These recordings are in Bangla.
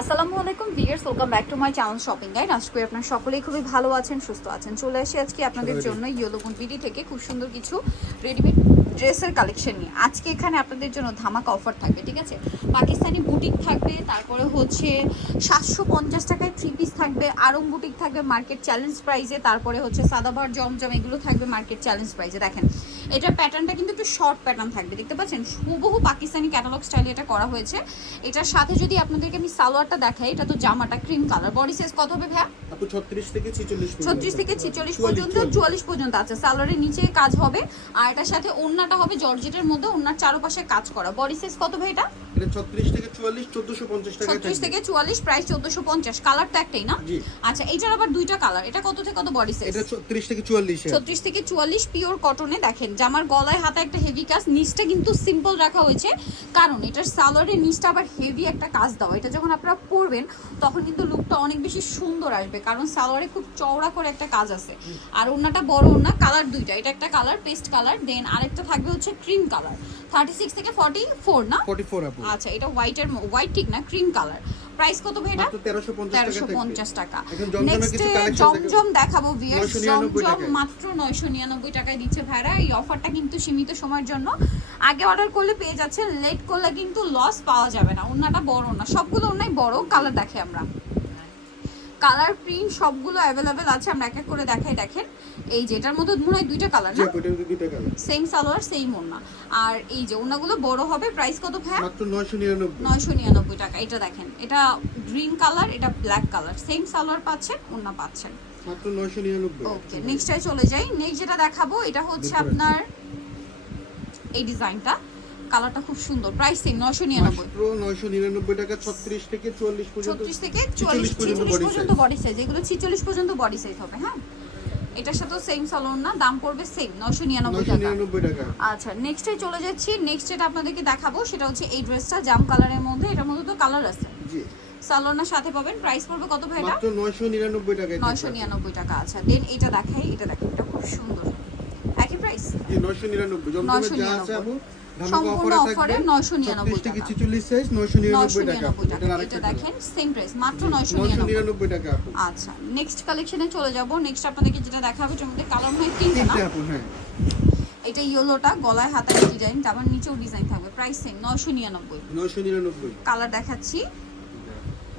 আসসালামু আলাইকুম viewers welcome back to my channel shopping guide আশা করি আপনারা সকলেই খুবই ভালো আছেন সুস্থ আছেন। চলে এসে আজকে আপনাদের জন্য ইয়েলোগুন বিডি থেকে। খুব সুন্দর কিছু রেডিমেড ড্রেসের কালেকশন নিয়ে। আজকে এখানে আপনাদের জন্য ধামাকা অফার থাকবে, ঠিক আছে? পাকিস্তানি বুটিক থাকবে, তারপরে হচ্ছে সাতশো পঞ্চাশ টাকায় থ্রি পিস থাকবে, আরং বুটিক থাকবে মার্কেট চ্যালেঞ্জ প্রাইজে তারপরে হচ্ছে সাদাভার জমজম, এগুলো থাকবে মার্কেট চ্যালেঞ্জ প্রাইজে দেখেন এটার প্যাটার্নটা কিন্তু একটু শর্ট প্যাটার্ন থাকবে, দেখতে পাচ্ছেন? হুবহু পাকিস্তানি ক্যাটালগ স্টাইলে এটা করা হয়েছে। এটার সাথে যদি আপনাদেরকে আমি সালোয়ারটা দেখাই, এটা তো জামাটা ক্রিম কালার বডি সাইজ কত হবে ভাইয়া? আপু 36 থেকে 46 ছত্রিশ থেকে ছেচল্লিশ পর্যন্ত 44 চুয়াল্লিশ পর্যন্ত আছে। সালোয়ারের নিচে কাজ হবে আর এটার সাথে ওড়নাটা হবে জর্জেটের মধ্যে ওড়নার চারপাশে কাজ করা। বডি সাইজ কত ভাই এটা? এটা 36 থেকে 44 1450 টাকা ছত্রিশ থেকে চুয়াল্লিশ প্রাইস চোদ্দশো পঞ্চাশ। কালার একটাই না? আচ্ছা এইটার আবার দুইটা কালার এটা কত থেকে কত বডি সাইজ এটা 36 থেকে 44 এ ছত্রিশ থেকে চুয়াল্লিশ পিওর কটনে দেখেন জামার গলায় হাতে একটা হেভি কাজ নিচটা কিন্তু সিম্পল রাখা হয়েছে। কারণ এটার সালোয়ারের নিচটা আবার হেভি একটা কাজ দেওয়া। এটা যখন আপনারা পরবেন তখন কিন্তু লুকটা অনেক বেশি সুন্দর আসবে। কারণ সালোয়ারে খুব চওড়া করে একটা কাজ আছে। আর ওনাটা বড় ওনা কালার দুইটা। এটা একটা কালার পেস্ট কালার দেন আরেকটা থাকবে হচ্ছে ক্রিম কালার থার্টি সিক্স থেকে ফর্টি ফোর না? 44 আপু। আচ্ছা এটা হোয়াইটের হোয়াইট ঠিক না ক্রিম কালার প্রাইস কত ভাই এটা? 1350 টাকা তেরোশো পঞ্চাশ টাকা। নেক্সট জমজম দেখাবো 999 জমজম মাত্র নয়শো নিরানব্বই টাকায় দিচ্ছে ভাইরা। এই অফারটা কিন্তু সীমিত সময়ের জন্য। আগে অর্ডার করলে পেয়ে যাচ্ছে লেট করলে কিন্তু লস পাওয়া যাবে না। ওনাটা বড় না সবগুলো ওনাই বড় কালার দেখে আমরা। কালার প্রিন্ট সবগুলো অ্যাভেলেবেল আছে আমরা এক এক করে দেখাই দেখেন। এই যে এটার মধ্যে মনে হয় দুইটা কালার না? সেম সালোয়ার সেম ওড়না। আর এই যে ওড়নাগুলো বড় হবে প্রাইস কত ভাইয়া? মাত্র 999 নয়শো নিরানব্বই টাকা। এটা দেখেন এটা গ্রিন কালার এটা ব্ল্যাক কালার সেম সালোয়ার পাচ্ছেন ওড়না পাচ্ছেন। মাত্র 999 ওকে নেক্সটটায় চলে যাই। নেক্সট যেটা দেখাবো এটা হচ্ছে আপনার এই ডিজাইনটা কালারটা খুব সুন্দর। প্রাইস সেম নয়শো নিরানব্বই। মাত্র 999 টাকা 36 থেকে 44 পর্যন্ত ছত্রিশ থেকে চুয়াল্লিশ 46 পর্যন্ত বডি সাইজ এগুলো ছিচল্লিশ পর্যন্ত বডি সাইজ হবে হ্যাঁ? এটার সাথেও সেম সালোয়ার না দাম পড়বে সেম নয়শো নিরানব্বই টাকা। 999 টাকা। আচ্ছা নেক্সটে চলে যাচ্ছি। নেক্সট যেটা আপনাদেরকে দেখাবো সেটা হচ্ছে এই ড্রেসটা জাম কালারের মধ্যে। এটার মধ্যে তো কালার আছে। জি। সালোয়ার সাথে পাবেন। প্রাইস পড়বে কত ভাই এটা? মাত্র 999 টাকা নয়শো নিরানব্বই টাকা। আচ্ছা দেন এটা দেখাই। এটা দেখেন এটা খুব সুন্দর। একই প্রাইস জি 999 জমজমের যা আছে আপু। সম্পূর্ণ অফারে অফারে 999 36 থেকে টাকা। 46 সাইজ 999 টাকা। এটা দেখেন সেম প্রাইস মাত্র নয়শো 999 টাকা আচ্ছা নেক্সট কালেকশনে চলে যাব। নেক্সট আপনাদেরকে যেটা দেখাবো মধ্যে কালার হয় তিনটা না? হ্যাঁ। এটা ইয়েলোটা গলায় হাতার ডিজাইন তারপর নিচেও ডিজাইন থাকবে। প্রাইস সেম নয়শো নিরানব্বই। 999 কালার দেখাচ্ছি।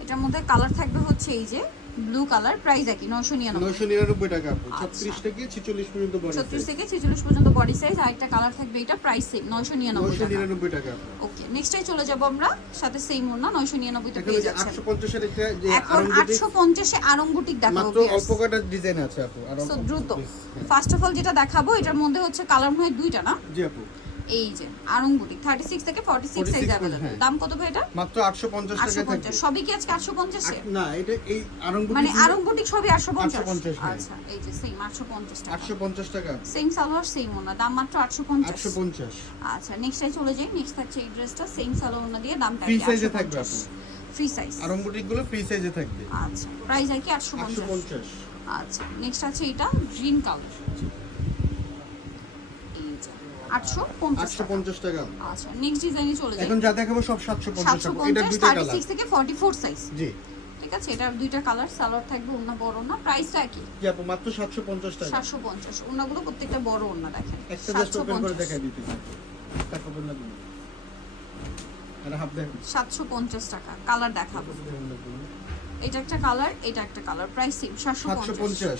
এটার মধ্যে কালার থাকবে হচ্ছে এই যে ব্লু কালার প্রাইস একই নয়শো নিরানব্বই। 999 টাকা আপু। আচ্ছা। 36 থেকে 46 পর্যন্ত বডি ছত্রিশ থেকে ছেচল্লিশ পর্যন্ত বডি সাইজ আর একটা কালার থাকবে এটা প্রাইস সেম নয়শো নিরানব্বই টাকা। 999 টাকা ওকে নেক্সটে চলে যাব আমরা সাথে সেম ওড়না নয়শো নিরানব্বইতে এখন পেয়ে ওই যে যাচ্ছেন। 850 এর একটা যে এখন আরঙ্গটি আটশো পঞ্চাশে আরঙ্গুটিক দেখাবো মাত্র অল্প কটা ডিজাইন আছে আপু আর দ্রুত। ফার্স্ট অফ অল যেটা দেখাবো এটার মধ্যে হচ্ছে কালার মনে হয় দুইটা না? জি আপু। এই যে থার্টি সিক্স থেকে ফর্টি সিক্স 46 সাইজ হ্যাঁ। দাম কত ভাই এটা? মাত্র 850 আটশো টাকা সবই কি আজকে আটশো পঞ্চাশে? না এটা এই আরঙ্গটি মানে সবই 850 হ্যাঁ। আচ্ছা এই যে সেম আটশো পঞ্চাশ টাকা। 850 টাকা। সেম সালোয়ার সেম ওনা দাম মাত্র আটশো পঞ্চাশ। 850 আচ্ছা নেক্সটে চলে যাই নেক্সট থাকছে এই ড্রেসটা সেম সালোয়ার ওনা দিয়ে দামটা ফ্রি সাইজে থাকবে আপু ফ্রি সাইজ আরঙ্গটি গুলো ফ্রি সাইজে থাকবে। আচ্ছা প্রাইস আর কি আটশো পঞ্চাশ? 850 আচ্ছা নেক্সট আছে এটা গ্রিন কালার। 850 টাকা। আচ্ছা নেক্সট ডিজাইনে চলে যাই। এখন যা দেখাবো সব 750 সাতশো এটা দুইটা কালার সিক্স থেকে ফর্টি ফোর সাইজ জি। ঠিক আছে এটার দুইটা কালার সালোয়ার থাকবে ওনা বড় না প্রাইসটা কি জি আপু মাত্র 750 টাকা। সাতশো পঞ্চাশ ওনাগুলো প্রত্যেকটা বড় ওনা দেখেন। একটা জাস্ট ওপেন করে দেখাই দিতে টাকা ওপেন দিন আর হাফ দেখেন সাতশো পঞ্চাশ টাকা কালার দেখাবো। এটা একটা কালার এটা একটা কালার প্রাইস সেম সাতশো পঞ্চাশ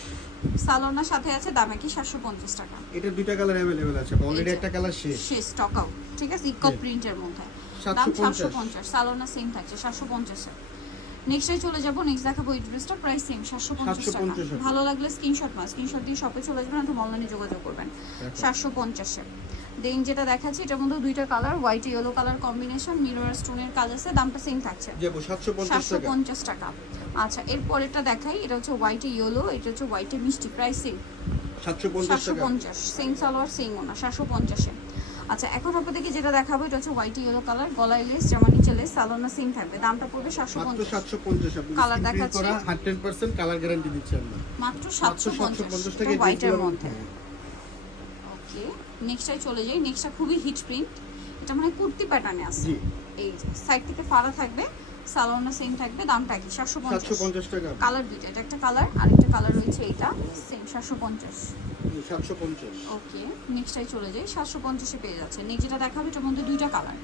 750 সালোনার সাথে আছে দামে কি সাতশো পঞ্চাশ টাকা এটা দুইটা কালার अवेलेबल আছে অলরেডি এই যে। একটা কালার শেষ শেষ স্টক আউট ঠিক আছে ইকো জি। প্রিন্টের মধ্যে 750 দাম সাতশো পঞ্চাশ সালোনা সেম থাকছে সাতশো পঞ্চাশে নেক্সটে চলে যাবো নেক্সট দেখাবো এই ড্রেসটা প্রাইস সেম সাতশো পঞ্চাশ টাকা 750 টাকা। ভালো লাগলে স্ক্রিনশট মাস স্ক্রিনশট দিয়ে শপে চলে যাবেন অথবা অনলাইনে যোগাযোগ করবেন সাতশো পঞ্চাশে দেন যেটা দেখাচ্ছি এটার মধ্যে দুইটা colour white yellow colour combination mirror স্টোনের কাজ আছে দামটা সেম থাকছে যে আপু 750 সাতশো টাকা পঞ্চাশ টাকা আচ্ছা এরপর এটা দেখাই। এটা হচ্ছে হোয়াইটে ইয়েলো এটা হচ্ছে হোয়াইটে মিষ্টি প্রাইস সেম 750 সাতশো পঞ্চাশ সেম সালোয়ার সেম ওনা সাতশো পঞ্চাশে। আচ্ছা এখন আপনাদেরকে যেটা দেখাবো এটা হচ্ছে হোয়াইট ইয়েলো কালার গলায় লেস জামা নিচে লেস সালোনা সেম থাকবে। দামটা পড়বে সাতশো মাত্র পঞ্চাশ 750 আপু কালার স্ক্রিন দেখাচ্ছি। 100% কালার গ্যারান্টি দিচ্ছি আমরা। মাত্র মাত্র সাতশো 750 পঞ্চাশ টাকা হোয়াইটের মধ্যে। ওকে নেক্সটটাই চলে যাই। নেক্সটটা খুবই হিট প্রিন্ট এটা মানে কুর্তি প্যাটার্নে আছে। জি। এই সাইড থেকে ফাড়া থাকবে। সালোয়ারটা সেম থাকবে দামটা কি সাতশো পঞ্চাশ। পঞ্চাশ টাকা। কালার দুইটা এটা একটা কালার আরেকটা কালার রয়েছে এইটা সেম সাতশো পঞ্চাশ। সাতশো পঞ্চাশ। ওকে নেক্সটটাই চলে যাই সাতশো পঞ্চাশে পেয়ে যাচ্ছে। নেক্সট যেটা দেখাবে এটার মধ্যে দুইটা কালার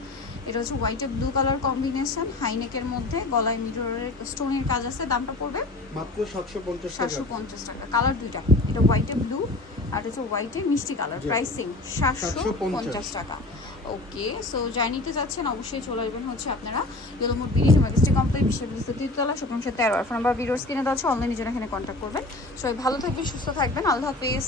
এটা হচ্ছে হোয়াইট আর ব্লু কালার কম্বিনেশন হাইনেকের মধ্যে গলায় মিররের স্টোনের কাজ আছে দামটা পড়বে মাত্র সাতশো পঞ্চাশ টাকা। সাতশো পঞ্চাশ টাকা কালার দুইটা। এটা হোয়াইট আর ব্লু আর এটা হচ্ছে হোয়াইটে মিষ্টি কালার। প্রাইসিং সাতশো পঞ্চাশ। টাকা। ওকে সো যাই নিতে যাচ্ছেন, অবশ্যই চলে আসবেন হচ্ছে আপনারা ইয়েলোমোট বিরিশ মেগাস্টি কোম্পানি বিশ্ববিদ্যালয় তৃতীয়তলা শোকম তেরো আর ফোন নাম্বার ভিডিওস কিনে দেওয়া আছে অনলাইনে জন্য এখানে কন্ট্যাক্ট করবেন। সবাই ভালো থাকবেন, সুস্থ থাকবেন, আল্লাহ হাফেজ।